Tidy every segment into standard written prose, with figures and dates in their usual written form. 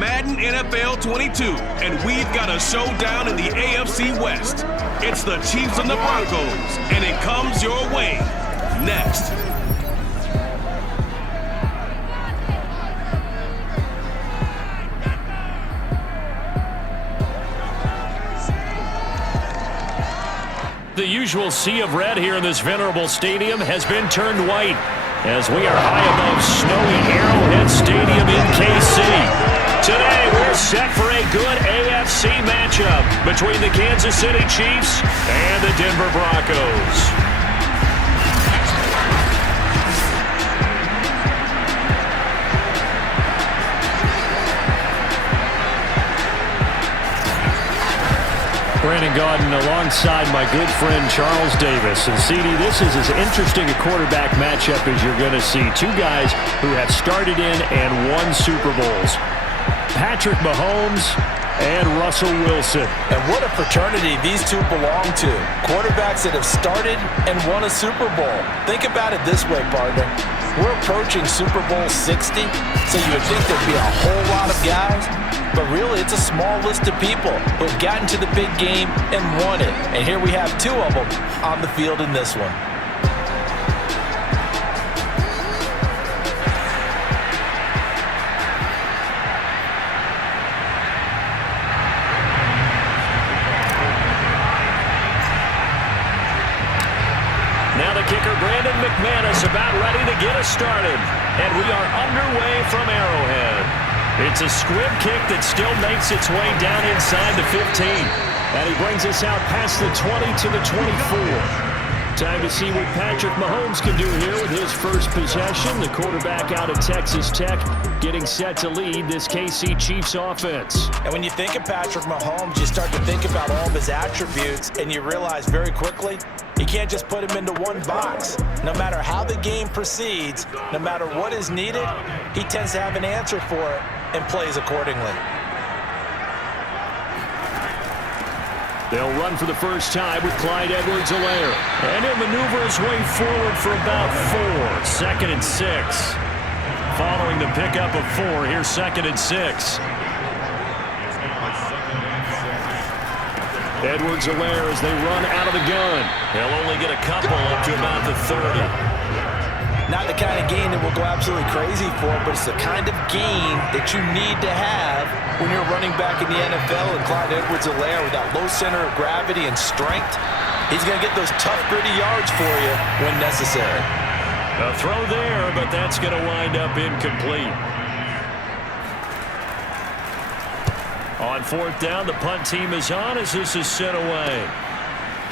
Madden NFL 22, and we've got a showdown in the AFC West. It's the Chiefs and the Broncos, and it comes your way next. The usual sea of red here in this venerable stadium has been turned white as we are high above snowy Arrowhead Stadium in KC. Today we're set for a good AFC matchup between the Kansas City Chiefs and the Denver Broncos. Brandon Gaudin alongside my good friend Charles Davis. And CD, this is as interesting a quarterback matchup as you're going to see. Two guys who have started in and won Super Bowls. Patrick Mahomes and Russell Wilson. And what a fraternity these two belong to. Quarterbacks that have started and won a Super Bowl. Think about it this way, partner. We're approaching Super Bowl 60, so you would think there'd be a whole lot of guys. But really, it's a small list of people who have gotten to the big game and won it. And here we have two of them on the field in this one. Now the kicker, Brandon McManus, about ready to get us started. And we are underway from Arrowhead. It's a squib kick that still makes its way down inside the 15. And he brings us out past the 20 to the 24. Time to see what Patrick Mahomes can do here with his first possession. The quarterback out of Texas Tech getting set to lead this KC Chiefs offense. And when you think of Patrick Mahomes, you start to think about all of his attributes, and you realize very quickly, you can't just put him into one box. No matter how the game proceeds, no matter what is needed, he tends to have an answer for it and plays accordingly. They'll run for the first time with Clyde Edwards-Helaire. And he'll maneuver his way forward for about 4. 2nd and 6. Following the pickup of 4, here's 2nd and 6. Edwards-Helaire as they run out of the gun. He'll only get a couple up to about the 30. Not the kind of gain that will go absolutely crazy for, but it's the kind of gain that you need to have when you're running back in the NFL. And Clyde Edwards-Helaire, with that low center of gravity and strength, he's going to get those tough, gritty yards for you when necessary. A throw there, but that's going to wind up incomplete. On 4th down, the punt team is on as this is sent away.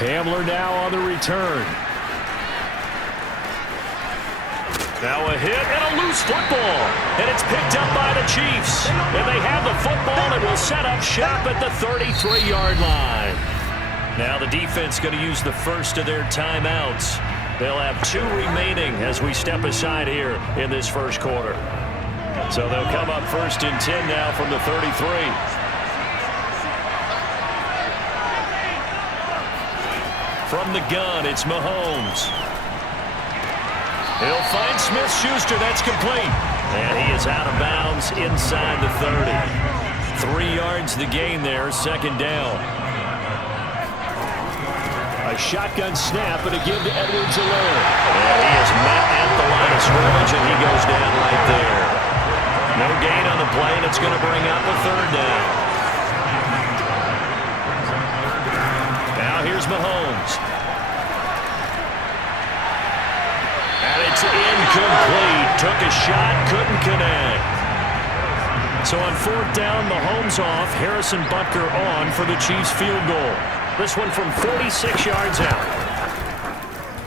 Hamler now on the return. Now a hit and a loose football. And it's picked up by the Chiefs. And they have the football and will set up shop at the 33-yard line. Now the defense going to use the first of their timeouts. They'll have 2 remaining as we step aside here in this first quarter. So they'll come up 1st and 10 now from the 33. From the gun, it's Mahomes. He'll find Smith-Schuster. That's complete. And he is out of bounds inside the 30. 3 yards the gain there, 2nd down. A shotgun snap and a give to Edwards-Helaire. And he is met at the line of scrimmage, and he goes down right there. No gain on the play, and it's going to bring up a 3rd down. Now here's Mahomes. And it's incomplete. Took a shot, couldn't connect. So on 4th down, Mahomes off. Harrison Butker on for the Chiefs field goal. This one from 46 yards out.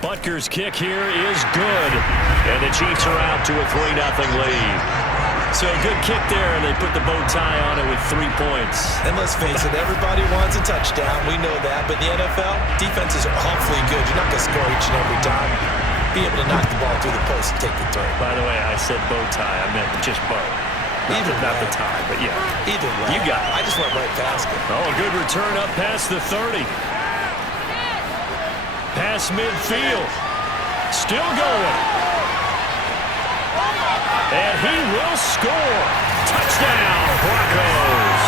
Butker's kick here is good. And the Chiefs are out to a 3-0 lead. So a good kick there, and they put the bow tie on it with 3 points. And let's face it, everybody wants a touchdown. We know that. But in the NFL, defenses are awfully good. You're not going to score each and every time. Be able to knock the ball through the post and take the throw. By the way, I said bow tie. I meant just bow. Not the tie, but yeah. Either way. You got it. I just went right past it. Oh, a good return up past the 30. Past midfield. Still going. And he will score. Touchdown, Broncos.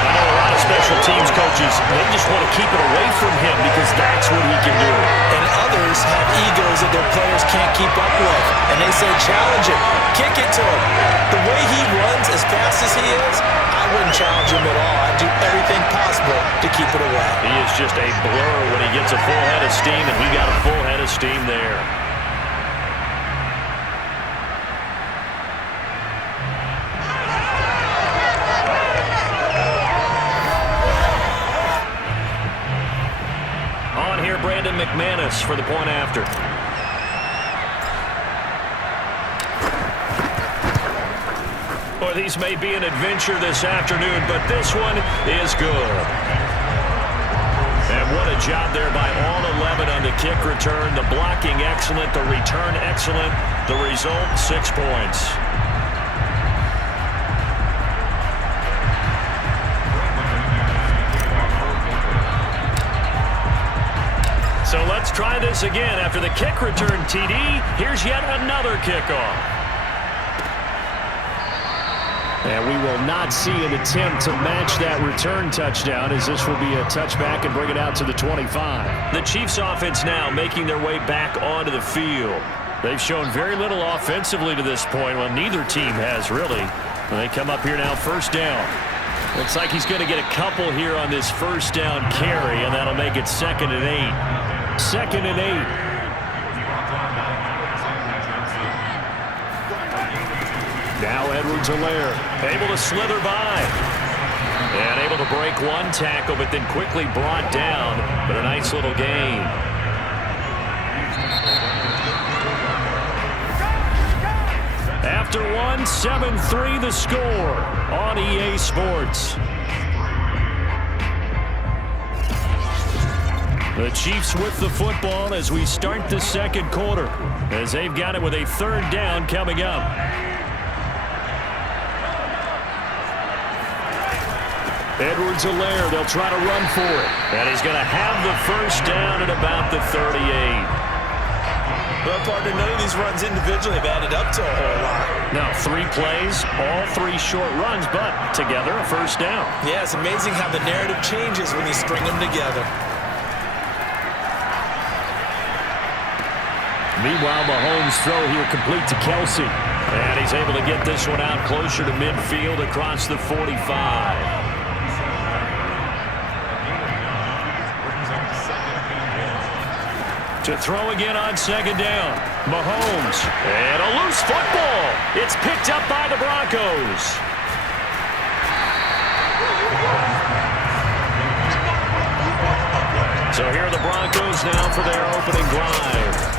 I know a lot of special teams coaches, they just want to keep it away from him because that's what he can do. And others have egos that their players can't keep up with. And they say, challenge it, kick it to him. The way he runs as fast as he is, I wouldn't challenge him at all. I'd do everything possible to keep it away. He is just a blur when he gets a full head of steam, and he got a full head of steam there. On here, Brandon McManus for the point after. Boy, these may be an adventure this afternoon, but this one is good. And what a job there by all 11 on the kick return. The blocking excellent, the return excellent. The result, 6 points. So let's try this again. After the kick return TD, here's yet another kickoff. And we will not see an attempt to match that return touchdown, as this will be a touchback and bring it out to the 25. The Chiefs offense now making their way back onto the field. They've shown very little offensively to this point. Well, neither team has really. They come up here now, first down. Looks like he's going to get a couple here on this first down carry, and that'll make it 2nd and 8. 2nd and 8. Now Edwards-Helaire able to slither by. And able to break one tackle, but then quickly brought down. But a nice little gain. After one, 7-3 the score on EA Sports. The Chiefs with the football as we start the second quarter, as they've got it with a 3rd down coming up. Edwards-Helaire, they'll try to run for it. And he's going to have the first down at about the 38. Well, partner, none of these runs individually have added up to a whole lot. No, 3 plays, all 3 short runs, but together a first down. Yeah, it's amazing how the narrative changes when you string them together. Meanwhile, Mahomes' throw here complete to Kelsey. And he's able to get this one out closer to midfield across the 45. To throw again on 2nd down. Mahomes. And a loose football. It's picked up by the Broncos. So here are the Broncos now for their opening drive.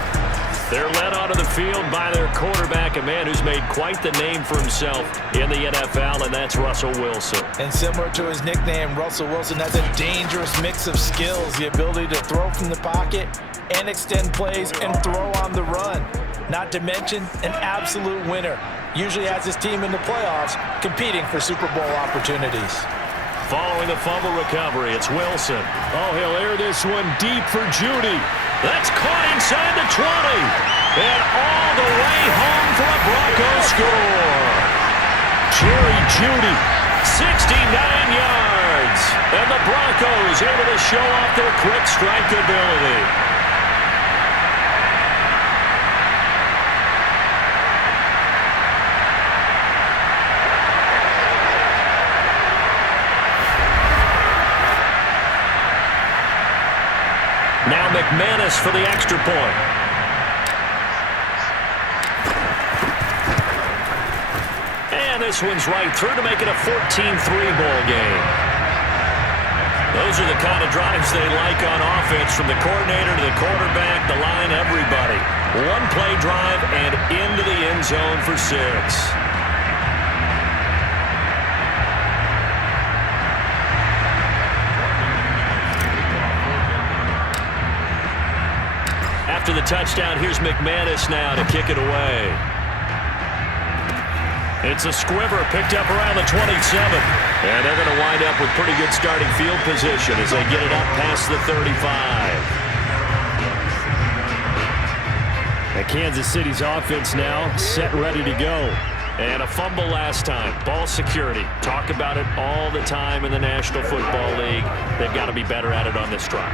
They're led onto the field by their quarterback, a man who's made quite the name for himself in the NFL, and that's Russell Wilson. And similar to his nickname, Russell Wilson has a dangerous mix of skills, the ability to throw from the pocket and extend plays and throw on the run. Not to mention an absolute winner. Usually has his team in the playoffs competing for Super Bowl opportunities. Following the fumble recovery, it's Wilson. Oh, he'll air this one deep for Judy. That's caught inside the 20. And all the way home for a Broncos score. Jerry Judy, 69 yards. And the Broncos able to show off their quick strike ability. Now McManus for the extra point. And this one's right through to make it a 14-3 ball game. Those are the kind of drives they like on offense, from the coordinator to the quarterback, the line, everybody. One play drive and into the end zone for 6. After the touchdown, here's McManus now to kick it away. It's a squiver picked up around the 27. And they're going to wind up with pretty good starting field position as they get it up past the 35. And Kansas City's offense now set, ready to go. And a fumble last time. Ball security. Talk about it all the time in the National Football League. They've got to be better at it on this drive.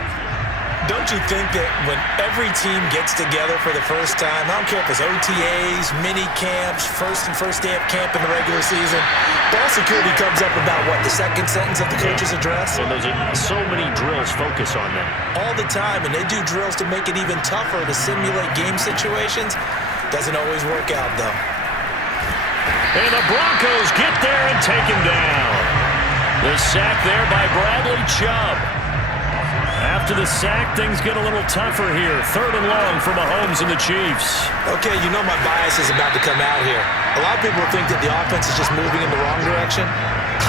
Don't you think that when every team gets together for the first time, I don't care if it's OTAs, mini camps, first day of camp in the regular season, ball security comes up about, what, the second sentence of the coach's address? And those are so many drills focus on that. All the time, and they do drills to make it even tougher to simulate game situations. Doesn't always work out, though. And the Broncos get there and take him down. The sack there by Bradley Chubb. After the sack, things get a little tougher here. 3rd and long for Mahomes and the Chiefs. Okay, you know my bias is about to come out here. A lot of people think that the offense is just moving in the wrong direction.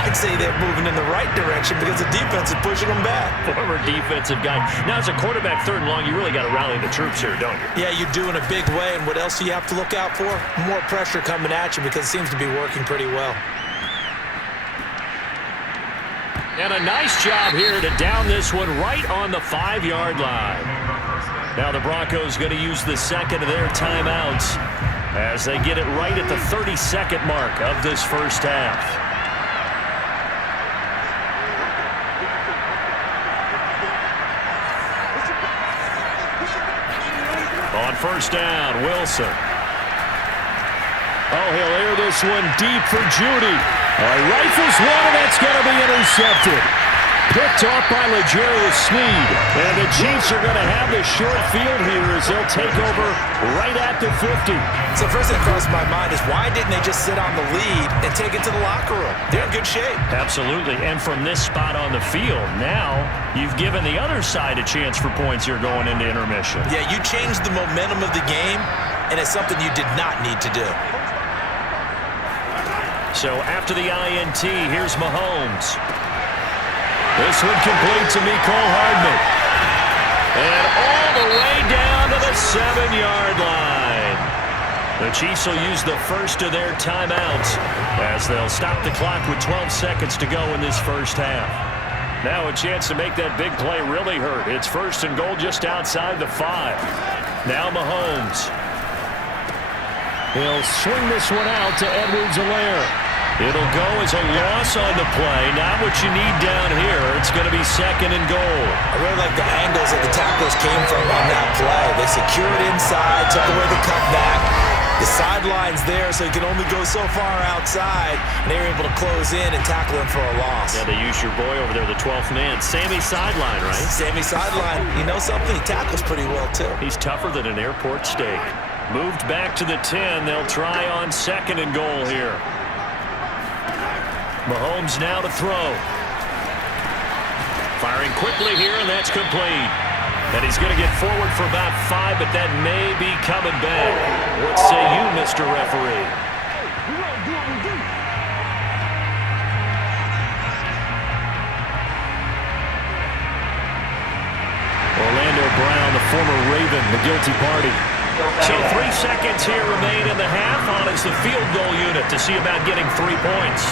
I'd say they're moving in the right direction because the defense is pushing them back. Former defensive guy. Now, as a quarterback, 3rd and long, you really got to rally the troops here, don't you? Yeah, you do in a big way. And what else do you have to look out for? More pressure coming at you because it seems to be working pretty well. And a nice job here to down this one right on the 5-yard line. Now the Broncos going to use the second of their timeouts as they get it right at the 32nd mark of this first half. On first down, Wilson. Oh, he'll air this one deep for Judy. Rifles one, and that's going to be intercepted. Picked off by L'Jarius Sneed. And the Chiefs are going to have the short field here as they'll take over right at the 50. So first thing that crossed my mind is why didn't they just sit on the lead and take it to the locker room? They're in good shape. Absolutely. And from this spot on the field, now you've given the other side a chance for points here going into intermission. Yeah, you changed the momentum of the game, and it's something you did not need to do. So after the INT, here's Mahomes. This one complete to Mecole Hardman. And all the way down to the 7-yard line. The Chiefs will use the first of their timeouts as they'll stop the clock with 12 seconds to go in this first half. Now a chance to make that big play really hurt. It's 1st and goal just outside the 5. Now Mahomes. He'll swing this one out to Edwards-Helaire. It'll go as a loss on the play. Not what you need down here. It's going to be 2nd and goal. I really like the angles that the tacklers came from on that play. They secured inside, took away the cutback. The sideline's there, so you can only go so far outside. And they were able to close in and tackle him for a loss. Yeah, they used your boy over there, the 12th man. Sammy Sideline, right? Sammy Sideline. You know something? He tackles pretty well, too. He's tougher than an airport steak. Moved back to the 10. They'll try on 2nd and goal here. Mahomes now to throw. Firing quickly here, and that's complete. And he's going to get forward for about 5, but that may be coming back. What say you, Mr. Referee? Orlando Brown, the former Raven, the guilty party. So 3 seconds here remain in the half on as the field goal unit to see about getting 3 points.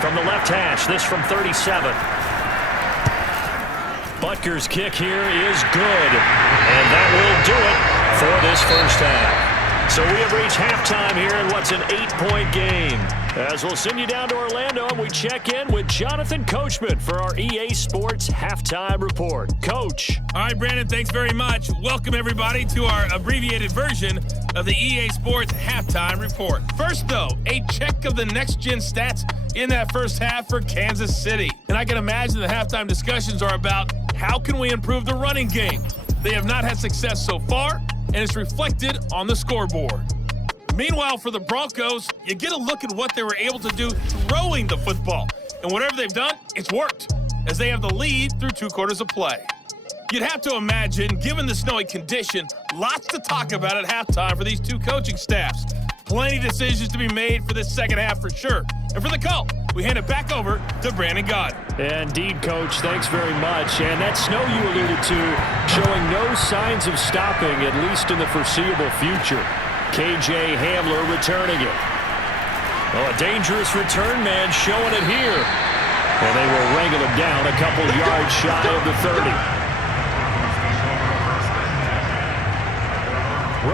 From the left hash, this from 37. Butker's kick here is good. And that will do it for this first half. So we have reached halftime here in what's an 8-point game. As we'll send you down to Orlando, and we check in with Jonathan Coachman for our EA Sports Halftime Report. Coach. All right, Brandon, thanks very much. Welcome, everybody, to our abbreviated version of the EA Sports Halftime Report. First, though, a check of the next-gen stats in that first half for Kansas City. And I can imagine the halftime discussions are about how can we improve the running game. They have not had success so far, and it's reflected on the scoreboard. Meanwhile, for the Broncos, you get a look at what they were able to do throwing the football. And whatever they've done, it's worked, as they have the lead through 2 quarters of play. You'd have to imagine, given the snowy condition, lots to talk about at halftime for these 2 coaching staffs. Plenty of decisions to be made for this second half for sure. And for the call, we hand it back over to Brandon Gaudin. Indeed, Coach. Thanks very much. And that snow you alluded to showing no signs of stopping, at least in the foreseeable future. KJ Hamler returning it. Oh, a dangerous return man showing it here. And they will wrangle him down a couple yards shy of the 30.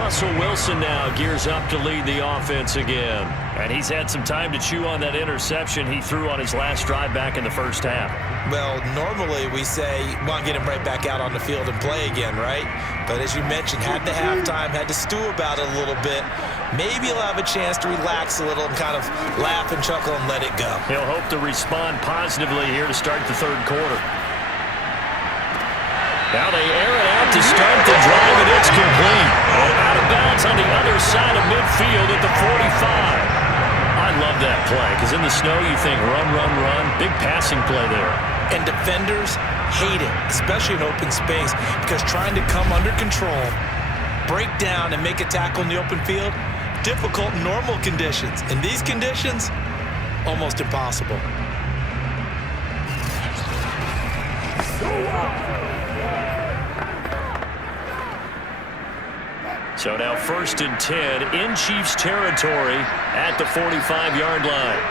Russell Wilson now gears up to lead the offense again. And he's had some time to chew on that interception he threw on his last drive back in the first half. Well, normally we say, well, get him right back out on the field and play again, right? But as you mentioned, had the halftime, had to stew about it a little bit. Maybe he'll have a chance to relax a little and kind of laugh and chuckle and let it go. He'll hope to respond positively here to start the third quarter. Now they air it out to start the drive, and it's complete. And out of bounds on the other side of midfield at the 45. I love that play, because in the snow you think run, run, run. Big passing play there. And defenders hate it, especially in open space, because trying to come under control, break down, and make a tackle in the open field, difficult in normal conditions. In these conditions, almost impossible. So now 1st and 10 in Chiefs territory at the 45-yard line.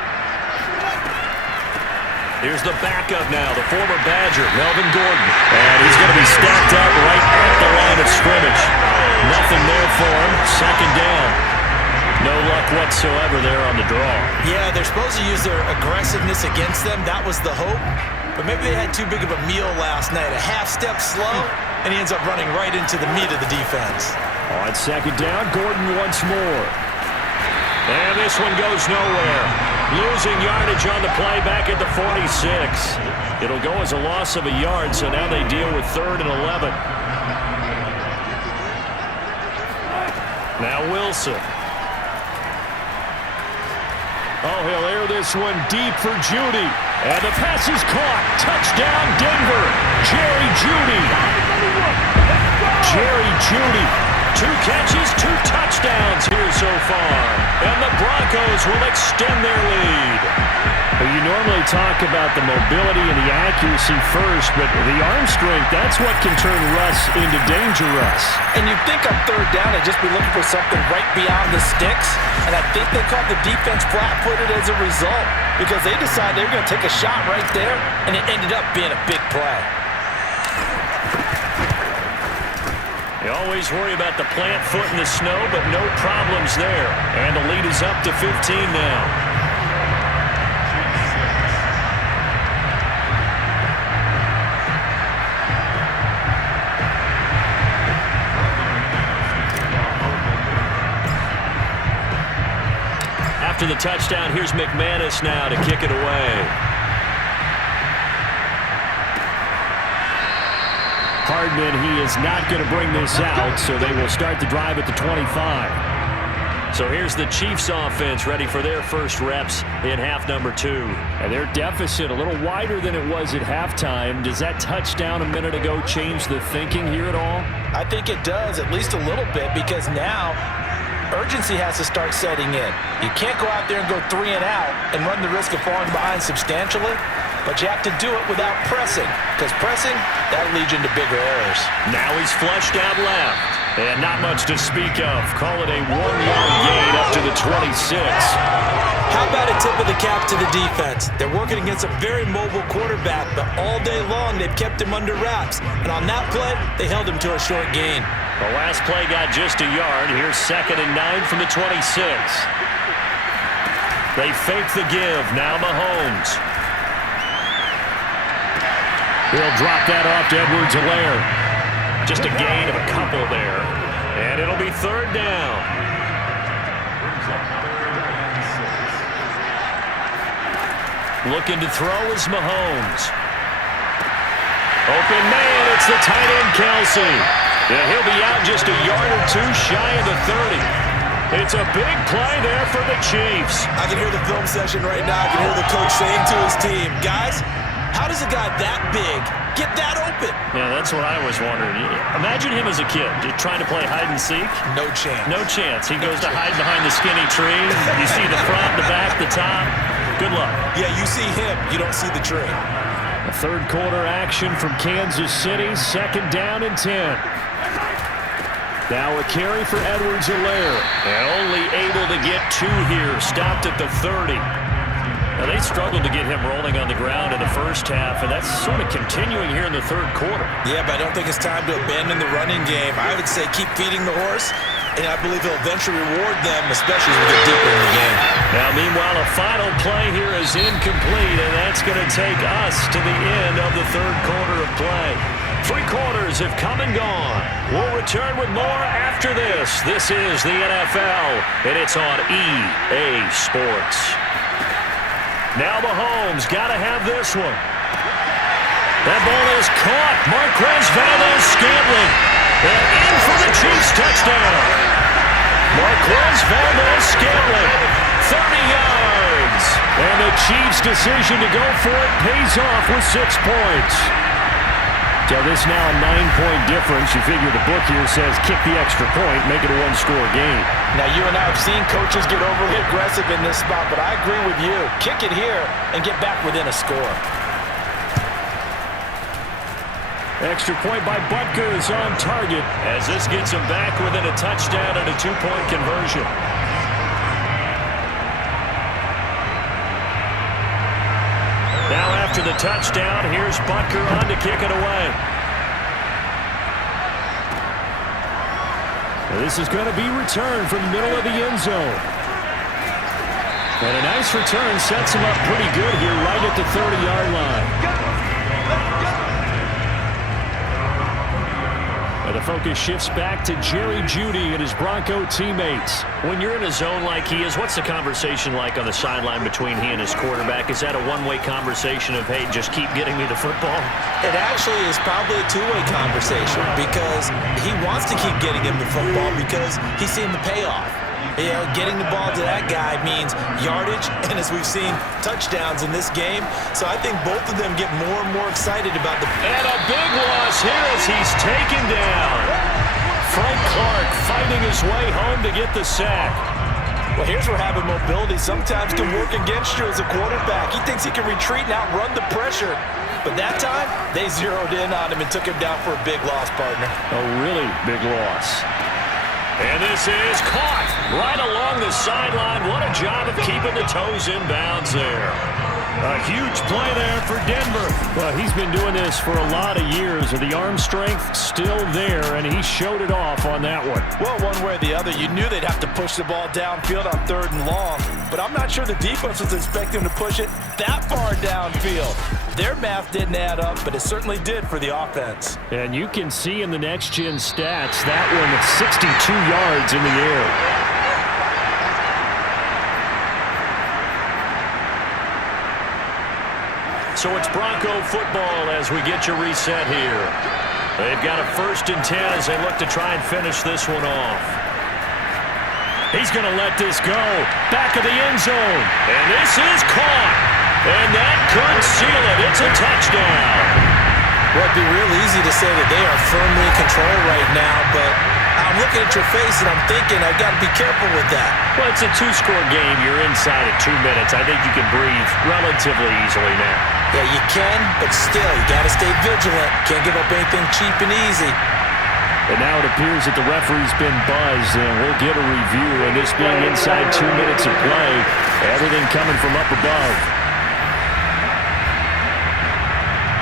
Here's the backup now, the former Badger, Melvin Gordon. And he's going to be stacked up right at the line of scrimmage. Nothing there for him. 2nd down. No luck whatsoever there on the draw. Yeah, they're supposed to use their aggressiveness against them. That was the hope. But maybe they had too big of a meal last night. A half step slow, and he ends up running right into the meat of the defense. On 2nd down, Gordon once more. And this one goes nowhere. Losing yardage on the play back at the 46. It'll go as a loss of a yard, so now they deal with 3rd and 11. Now Wilson. Oh, he'll air this one deep for Judy. And the pass is caught. Touchdown, Denver. Jerry Judy. Jerry Judy. 2 catches, 2 touchdowns here so far. And the Broncos will extend their lead. Well, you normally talk about the mobility and the accuracy first, but the arm strength, that's what can turn Russ into Danger Russ. And you'd think on 3rd down they'd just be looking for something right beyond the sticks. And I think they caught the defense flat-footed as a result because they decided they were going to take a shot right there, and it ended up being a big play. You always worry about the plant foot in the snow, but no problems there. And the lead is up to 15 now. After the touchdown, here's McManus now to kick it away. Hardman, he is not going to bring this out, so they will start the drive at the 25. So here's the Chiefs offense ready for their first reps in half number 2. And their deficit a little wider than it was at halftime. Does that touchdown a minute ago change the thinking here at all? I think it does, at least a little bit, because now urgency has to start setting in. You can't go out there and go 3 and out and run the risk of falling behind substantially. But you have to do it without pressing, because pressing, that leads you into bigger errors. Now he's flushed out left. And not much to speak of. Call it a 1-yard gain up to the 26. How about a tip of the cap to the defense? They're working against a very mobile quarterback, but all day long they've kept him under wraps. And on that play, they held him to a short gain. The last play got just a yard. Here's 2nd and 9 from the 26. They fake the give. Now Mahomes. He'll drop that off to Edwards-Helaire. Just a gain of a couple there. And it'll be 3rd down. Looking to throw is Mahomes. Open man, it's the tight end Kelsey. Yeah, he'll be out just a yard or 2 shy of the 30. It's a big play there for the Chiefs. I can hear the film session right now. I can hear the coach saying to his team, guys, how does a guy that big get that open? Yeah, that's what I was wondering. Imagine him as a kid, just trying to play hide and seek. No chance. No chance. He goes to hide behind the skinny tree. You see the front, the back, the top. Good luck. Yeah, you see him. You don't see the tree. A 3rd quarter action from Kansas City. 2nd down and 10. Now a carry for Edwards-Helaire. And only able to get 2 here. Stopped at the 30. Now, they struggled to get him rolling on the ground in the first half, and that's sort of continuing here in the 3rd quarter. Yeah, but I don't think it's time to abandon the running game. I would say keep feeding the horse and I believe he'll eventually reward them, especially as we get deeper in the game. Now, meanwhile, a final play here is incomplete, and that's going to take us to the end of the third quarter of play. 3 quarters have come and gone. We'll return with more after this. This is the NFL, and it's on EA Sports. Now Mahomes got to have this one. That ball is caught. Marquez Valdes-Scantling. And in for the Chiefs touchdown. Marquez Valdes-Scantling, 30 yards. And the Chiefs' decision to go for it pays off with 6 points. So this now a 9-point difference. You figure the book here says kick the extra point, make it a 1-score game. Now, you and I have seen coaches get overly aggressive in this spot, but I agree with you. Kick it here and get back within a score. Extra point by Butker is on target as this gets him back within a touchdown and a 2-point conversion. Now after the touchdown, here's Butker on to kick it away. Now this is going to be returned from the middle of the end zone. And a nice return sets him up pretty good here right at the 30-yard line. The focus shifts back to Jerry Jeudy and his Bronco teammates. When you're in a zone like he is, what's the conversation like on the sideline between he and his quarterback? Is that a one-way conversation of, hey, just keep getting me the football? It actually is probably a two-way conversation because he wants to keep getting him the football because he's seeing the payoff. You know, getting the ball to that guy means yardage, and as we've seen, touchdowns in this game. So I think both of them get more and more excited about the... And a big loss here as he's taken down. Frank Clark fighting his way home to get the sack. Well, here's where having mobility sometimes can work against you as a quarterback. He thinks he can retreat and outrun the pressure. But that time, they zeroed in on him and took him down for a big loss, partner. A really big loss. And this is caught right along the sideline. What a job of keeping the toes in bounds there. A huge play there for Denver. Well, he's been doing this for a lot of years. The arm strength still there, and he showed it off on that one. Well, one way or the other, you knew they'd have to push the ball downfield on 3rd and long. But I'm not sure the defense was expecting to push it that far downfield. Their math didn't add up, but it certainly did for the offense. And you can see in the next-gen stats, that one at 62 yards in the air. So it's Bronco football as we get you reset here. They've got a 1st and 10 as they look to try and finish this one off. He's going to let this go. Back of the end zone. And this is caught. And that could seal it. It's a touchdown. Well, it'd be real easy to say that they are firmly in control right now, but I'm looking at your face and I'm thinking I've got to be careful with that. Well, it's a 2-score game. You're inside at 2 minutes. I think you can breathe relatively easily now. Yeah, you can, but still, you got to stay vigilant. Can't give up anything cheap and easy. And now it appears that the referee's been buzzed, and we'll get a review. And this being inside 2 minutes of play, everything coming from up above.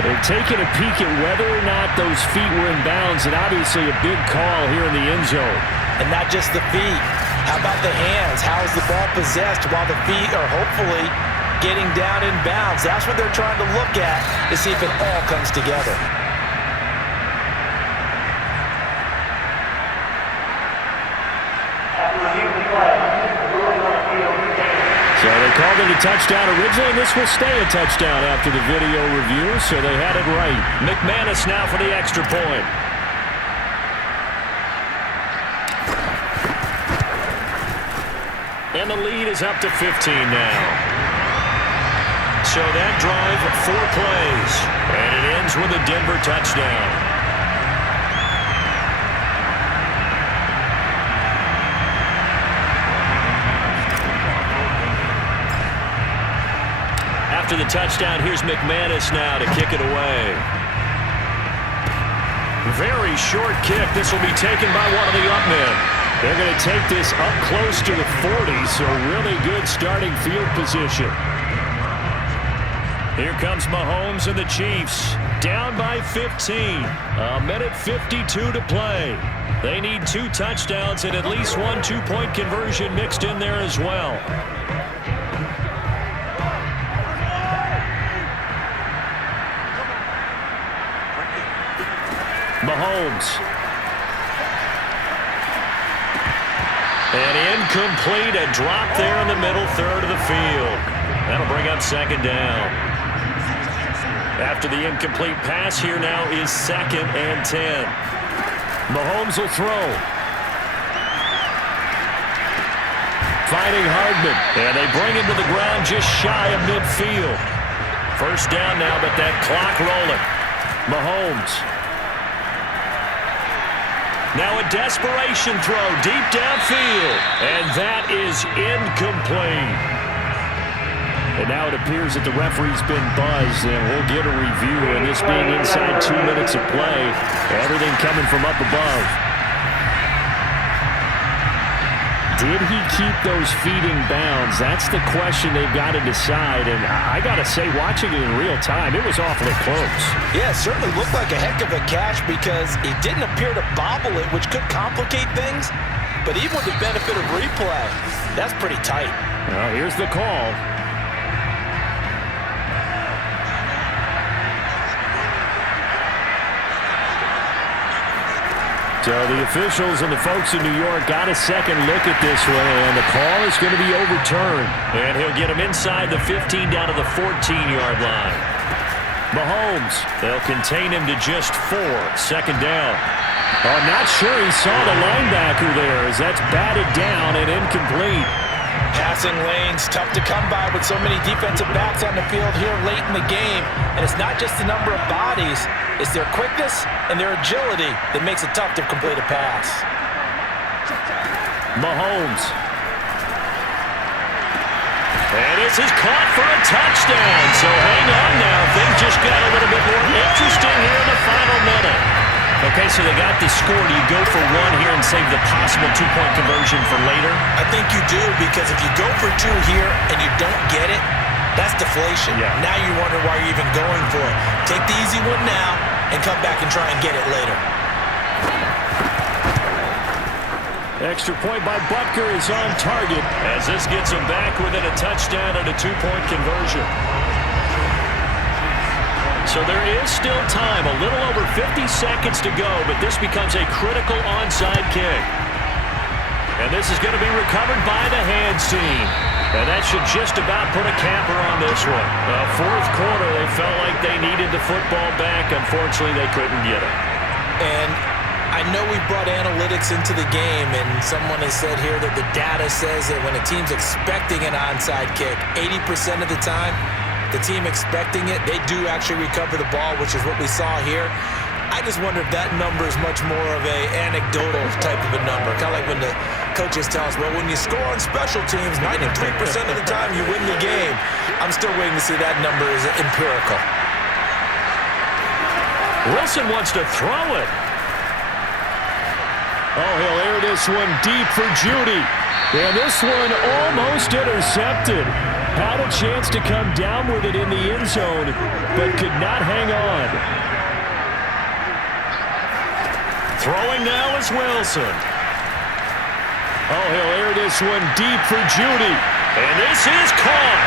They're taking a peek at whether or not those feet were in bounds, and obviously a big call here in the end zone. And not just the feet. How about the hands? How is the ball possessed while the feet are hopefully getting down in bounds? That's what they're trying to look at to see if it all comes together. So they called it a touchdown originally, and this will stay a touchdown after the video review, so they had it right. McManus now for the extra point. And the lead is up to 15 now. So that drive, 4 plays, and it ends with a Denver touchdown. After the touchdown, here's McManus now to kick it away. Very short kick. This will be taken by one of the up men. They're going to take this up close to the 40, so really good starting field position. Here comes Mahomes and the Chiefs. Down by 15. A minute 52 to play. They need 2 touchdowns and at least 1 two-point conversion mixed in there as well. Mahomes. And incomplete, a drop there in the middle third of the field. That'll bring up second down. After the incomplete pass, here now is 2nd and 10. Mahomes will throw. Finding Hardman. And they bring him to the ground just shy of midfield. First down now, but that clock rolling. Mahomes. Now a desperation throw deep downfield. And that is incomplete. And now it appears that the referee's been buzzed, and we'll get a review. And this being inside 2 minutes of play, everything coming from up above. Did he keep those feet in bounds? That's the question they've got to decide. And I got to say, watching it in real time, it was awfully close. Yeah, it certainly looked like a heck of a catch because it didn't appear to bobble it, which could complicate things. But even with the benefit of replay, that's pretty tight. Well, here's the call. So the officials and the folks in New York got a second look at this one, and the call is going to be overturned. And he'll get him inside the 15 down to the 14-yard line. Mahomes, they'll contain him to just 4. Second down. Oh, I'm not sure he saw the linebacker there as that's batted down and incomplete. Passing lanes, tough to come by with so many defensive backs on the field here late in the game. And it's not just the number of bodies, it's their quickness and their agility that makes it tough to complete a pass. Mahomes. And this is caught for a touchdown. So hang on now. Things just got a little bit more interesting here in the final minute. Okay, so they got the score. Do you go for 1 here and save the possible 2-point conversion for later? I think you do, because if you go for 2 here and you don't get it, that's deflation. Yeah. Now you wonder why you're even going for it. Take the easy one now and come back and try and get it later. Extra point by Butker is on target as this gets him back within a touchdown and a 2-point conversion. So there is still time, a little over 50 seconds to go, but this becomes a critical onside kick. And this is going to be recovered by the hands team. And that should just about put a capper on this one. Fourth quarter, they felt like they needed the football back. Unfortunately, they couldn't get it. And I know we brought analytics into the game, and someone has said here that the data says that when a team's expecting an onside kick, 80% of the time, the team expecting it, they do actually recover the ball, which is what we saw here. I just wonder if that number is much more of a anecdotal type of a number. Kind of like when the coaches tell us, well, when you score on special teams, 93% of the time you win the game. I'm still waiting to see that number is empirical. Wilson wants to throw it. Oh, he'll air this one deep for Judy. And this one almost intercepted. Had a chance to come down with it in the end zone, but could not hang on. Throwing now is Wilson. Oh, he'll air this one deep for Judy. And this is caught.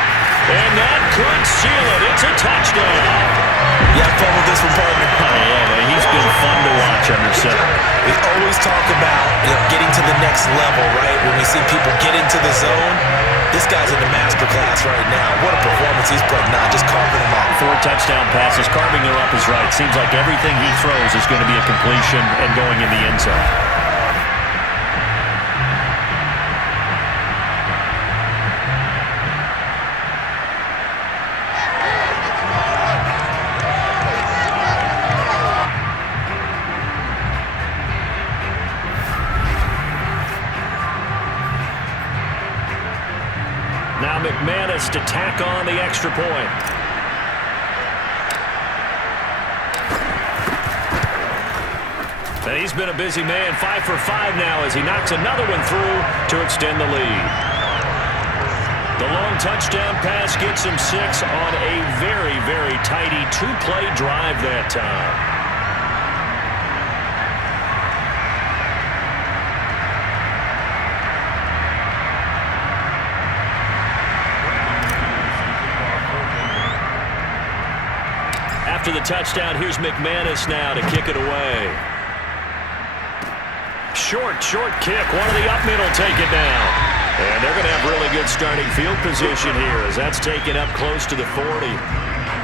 And that could seal it. It's a touchdown. Yeah, fun with this one, partner. Oh, yeah, man. He's been fun to watch under center. We always talk about getting to the next level, right? When we see people get into the zone, this guy's in the master class right now. What a performance he's putting on, just carving them up. 4 touchdown passes, carving them up is right. Seems like everything he throws is going to be a completion and going in the end zone. Now McManus to tack on the extra point. And he's been a busy man, 5 for 5 now as he knocks another one through to extend the lead. The long touchdown pass gets him 6 on a very, very tidy 2-play drive that time. After the touchdown, here's McManus now to kick it away. Short kick. One of the up middle take it down. And they're going to have really good starting field position here as that's taken up close to the 40.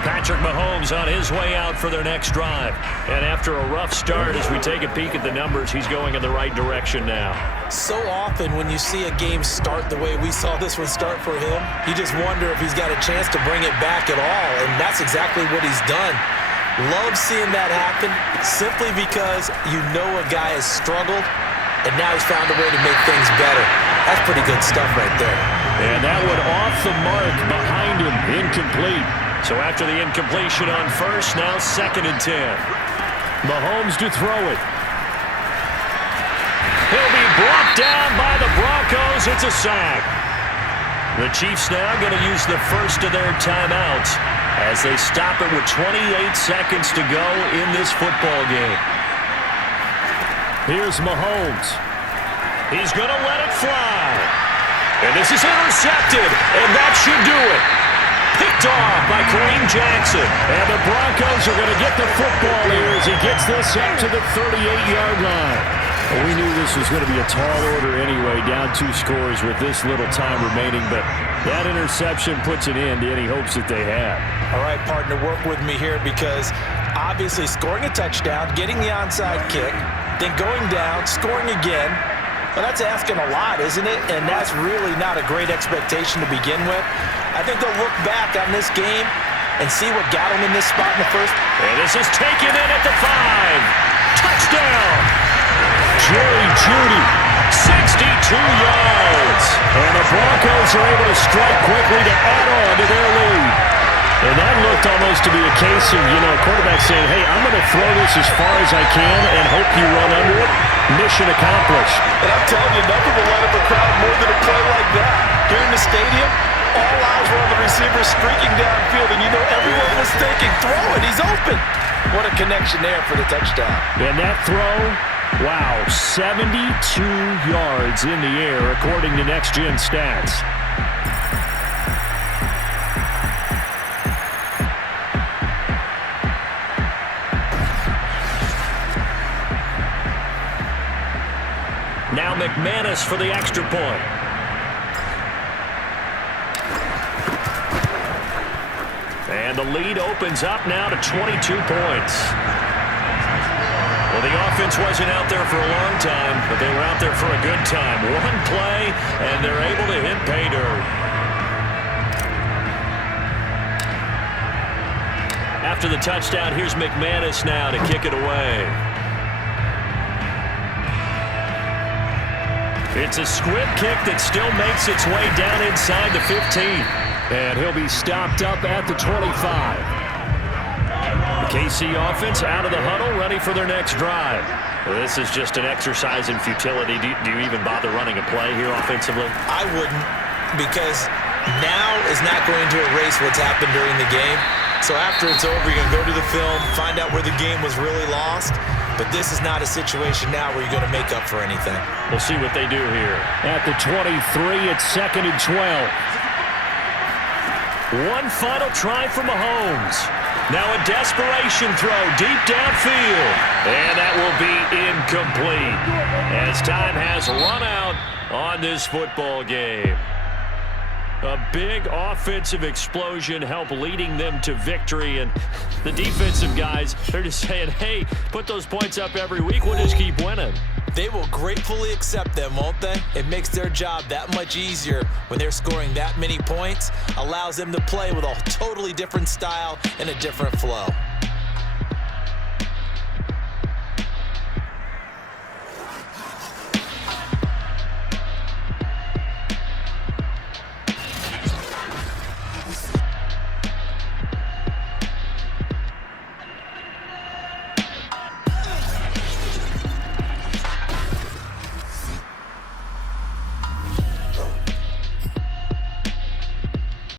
Patrick Mahomes on his way out for their next drive. And after a rough start, as we take a peek at the numbers, he's going in the right direction now. So often when you see a game start the way we saw this one start for him, you just wonder if he's got a chance to bring it back at all. And that's exactly what he's done. Love seeing that happen simply because you know a guy has struggled, and now he's found a way to make things better. That's pretty good stuff right there. And that one off the mark behind him, incomplete. So after the incompletion on first, now 2nd and 10. Mahomes to throw it. He'll be brought down by the Broncos. It's a sack. The Chiefs now going to use the first of their timeouts as they stop it with 28 seconds to go in this football game. Here's Mahomes. He's going to let it fly. And this is intercepted, and that should do it. Picked off by Kareem Jackson. And the Broncos are going to get the football here as he gets this up to the 38-yard line. Well, we knew this was going to be a tall order anyway, down 2 scores with this little time remaining, but that interception puts an end to any hopes that they had. All right, partner, work with me here because obviously scoring a touchdown, getting the onside kick, then going down, scoring again, well, that's asking a lot, isn't it? And that's really not a great expectation to begin with. I think they'll look back on this game and see what got them in this spot in the first. And this is taken in at the 5. Touchdown! Jerry Jeudy, 62 yards. And the Broncos are able to strike quickly to add on to their lead. And that looked almost to be a case of, quarterback saying, hey, I'm going to throw this as far as I can and hope you run under it. Mission accomplished. And I'm telling you, nothing will light up a crowd more than a play like that. Here in the stadium, all eyes were on the receiver streaking downfield, and everyone was thinking, throw it, he's open. What a connection there for the touchdown. And that throw, wow, 72 yards in the air, according to Next Gen Stats. Now McManus for the extra point. And the lead opens up now to 22 points. Well, the offense wasn't out there for a long time, but they were out there for a good time. One play, and they're able to hit pay dirt. After the touchdown, here's McManus now to kick it away. It's a squib kick that still makes its way down inside the 15. And he'll be stopped up at the 25. The KC offense out of the huddle, ready for their next drive. Well, this is just an exercise in futility. Do you even bother running a play here offensively? I wouldn't, because now is not going to erase what's happened during the game. So after it's over, you're going to go to the film, find out where the game was really lost. But this is not a situation now where you're going to make up for anything. We'll see what they do here. At the 23, it's 2nd and 12. One final try for Mahomes. Now a desperation throw deep downfield. And that will be incomplete as time has run out on this football game. A big offensive explosion helped leading them to victory. And the defensive guys, they're just saying, hey, put those points up every week. We'll just keep winning. They will gratefully accept them, won't they? It makes their job that much easier when they're scoring that many points. Allows them to play with a totally different style and a different flow.